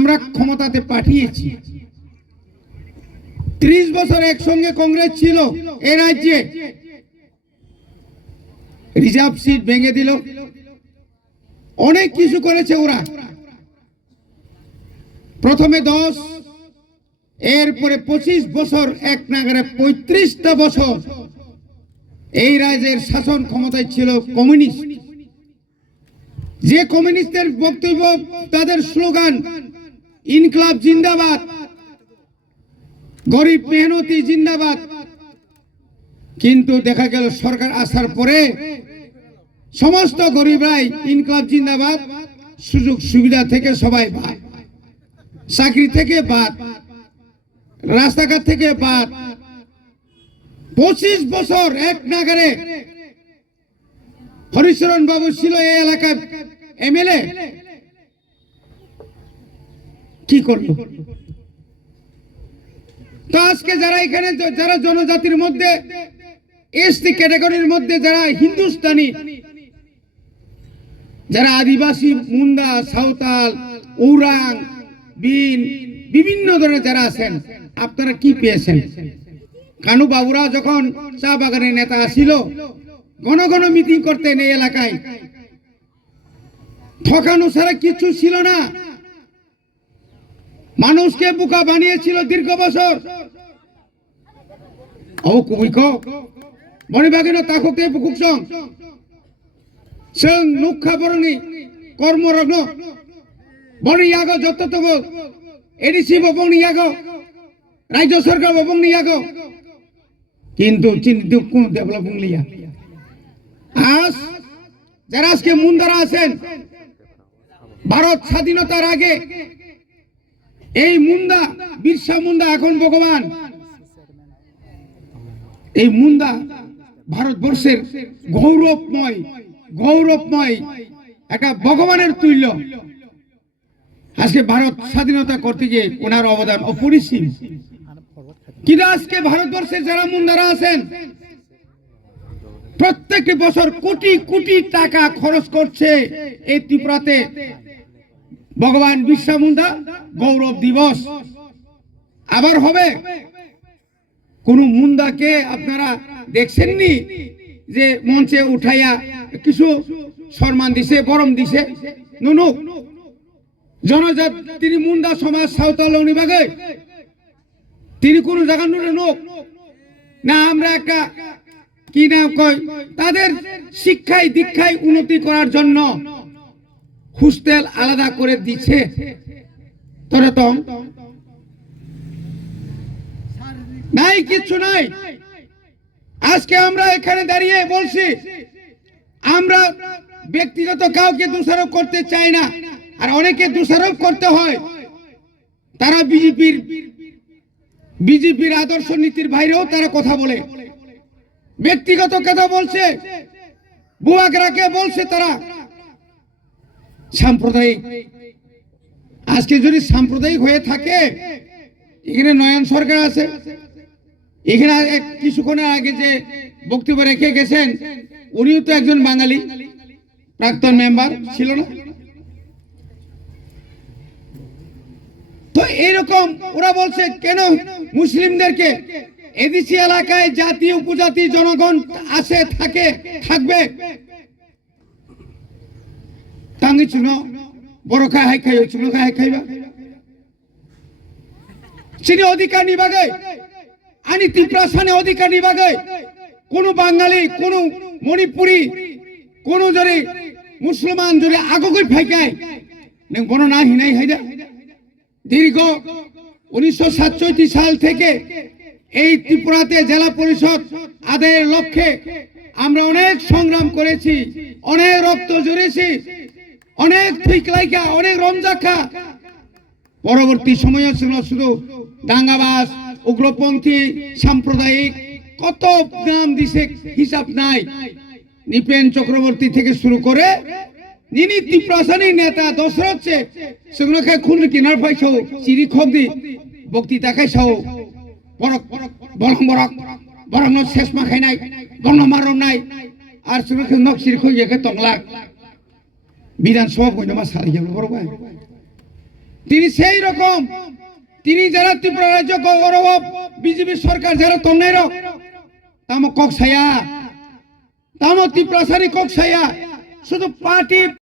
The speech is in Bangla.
আমরা ক্ষমতাতে পাঠিয়েছি। 30 বছর একসঙ্গে কংগ্রেস ছিল এই রাজ্যে, রিজার্ভ সিট ভেঙে দিল, অনেক কিছু করেছে ওরা। প্রথমে 10, এরপরে 25 বছর, এক নাগারে 35টা বছর এই রাজ্যের শাসন ক্ষমতায় ছিল কমিউনিস্ট। যে কমিউনিস্টদের বক্তব্য, তাদের স্লোগান ইনকলাব জিন্দাবাদ, গরিব মেহনতি জিন্দাবাদ। কিন্তু দেখা গেল সরকার আসার পরে সমস্ত গরিবরাই ইনকলাব জিন্দাবাদ, সুযোগ সুবিধা থেকে সবাই বাদ, চাকরি থেকে বাদ, রাস্তাঘাট থেকে বাদ। 25 বছর এক নাগারে হরিচরণ বাবু ছিল এই এলাকার এমএলএ, কি করলো? তো আজকে যারা এখানে, যারা জনজাতির মধ্যে, এসটি ক্যাটাগরির মধ্যে যারা হিন্দুস্তানি, যারা আদিবাসী, মুন্ডা, সাঁওতাল, ওরাং, বিন, বিভিন্ন ধরনের যারা আছেন, আপনারা কি পেয়েছেন? কানু বাবুরা যখন চা বাগানের নেতা আসিল, ঘন ঘন মিটিং করতেন এই এলাকায়, ঠকানো ছাড়া কিছু ছিল না। মানুষকে বোকা বানিয়েছিল দীর্ঘ বছর। ও কুইক মণিবাগিনা তাকতে বুকুকসং जों नुखा बरंनि कर्मरग्न बनियागो जततब एडिसि बनियागो राज्य सरकार बनियागो किन्तु चिन्तित कोन डेभेलपिं लिया। आज যারা আজকে মুন্দারা আছেন, ভারত স্বাধীনতার আগে এই মুন্ডা, বিরসা মুন্ডা এখন ভগবান। এই মুন্ডা ভারতবর্ষের গৌরবময় গৌরবময় একটা ভগবানের তুল্য। আজকে ভারত স্বাধীনতা করতে গিয়ে ওনার অবদান অপরিসীম। কিন্তু আজকে ভারতবর্ষের যারা মুন্ডারা আছেন, প্রত্যেকটি বছর কোটি কোটি টাকা খরচ করছে এই ত্রিপুরাতে ভগবান বিরসা মুন্ডা গৌরব দিবস। আবার হবে, কোন মুন্ডাকে আপনারা দেখছেননি যে মঞ্চে উঠাইয়া কিছু সম্মান দিছে, বরম দিছে? নুনু জনজাত তিনি মুন্ডা সমাজ সাঁওতাল বিভাগে তিনি কোন জায়গা নুনে নোক না। আমরা একটা কি নাম কয়, তাদের শিক্ষায় দীক্ষায় উন্নতি করার জন্য হোস্টেল আলাদা করে দিচ্ছে। তোরা তো নাই, কিছু নাই। আজকে আমরা এখানে দাঁড়িয়ে বলছি, আমরা ব্যক্তিগত কাউকে দোষারোপ করতে চাই না, আর অনেকে দোষারোপ করতে হয়। তারা বিজেপির আদর্শ নীতির বাইরেও তারা কথা বলে, ব্যক্তিগত কথা বলছে, বুয়াগরাকে বলছে তারা সাম্প্রদায়িক। আজকে যদি সাম্প্রদায়িক হয়ে থাকে, এখানে নয়ন সরকার আছে, এখানে কিছুক্ষণের আগে যে বক্তব্য রেখে গেছেন, উনিও তো একজন বাঙালি প্রাক্তন মেম্বার ছিল না? তো এরকম ওরা বলছে কেন মুসলিমদেরকে এদিসি এলাকায় জাতি উপজাতি জনগণ আছে, থাকবে তাঙ্গি চুনো বড় খাই হাই খাই চুনো খাই হাই খাইবা চিনি অধিকার নিবাগে আনি ত্রিপুরাসানে অধিকার নিবাগে কোন বাঙালি, কোন মণিপুরি, কোন যদি মুসলমান যদি আগগই ফাইকায় নং বন না হিনাই হাইদা। দীর্ঘ 1967 সাল থেকে এই ত্রিপুরাতে জেলা পরিষদ আদায়ের লক্ষ্যে আমরা অনেক সংগ্রাম করেছি, অনেক রক্ত ঝরেছি, অনেক থিকলাইকা, অনেক রমজাখা। পরবর্তী সময়ে ছিল শুধু দাঙ্গাবাজ, উগ্রপন্থী, সাম্প্রদায়িক, কত নাম দিছে হিসাব নাই। নিপেন চক্রবর্তী থেকে শুরু করে যিনি ত্রিপুরাসানী নেতা দশরথ সেগুলো খায় খুন কিনার পাইছো চিরি খোক দি বক্তৃতা খাইছাও বরক বরং বরক বরং শেষ মাখাই নাই বর্ণ মারণ নাই আর সেগুলো নখ চিরি খোক একে তংলাক বিধানসভা কইনা মা সারি গেল বড় ভাই তিনি সেই রকম তিনি যারা ত্রিপুরা রাজ্য গৌরব বিজেপি সরকার যারা তন্নাইর তাম কক ছায়া তাম ত্রিপুরা সারি কক ছায়া শুধু পার্টি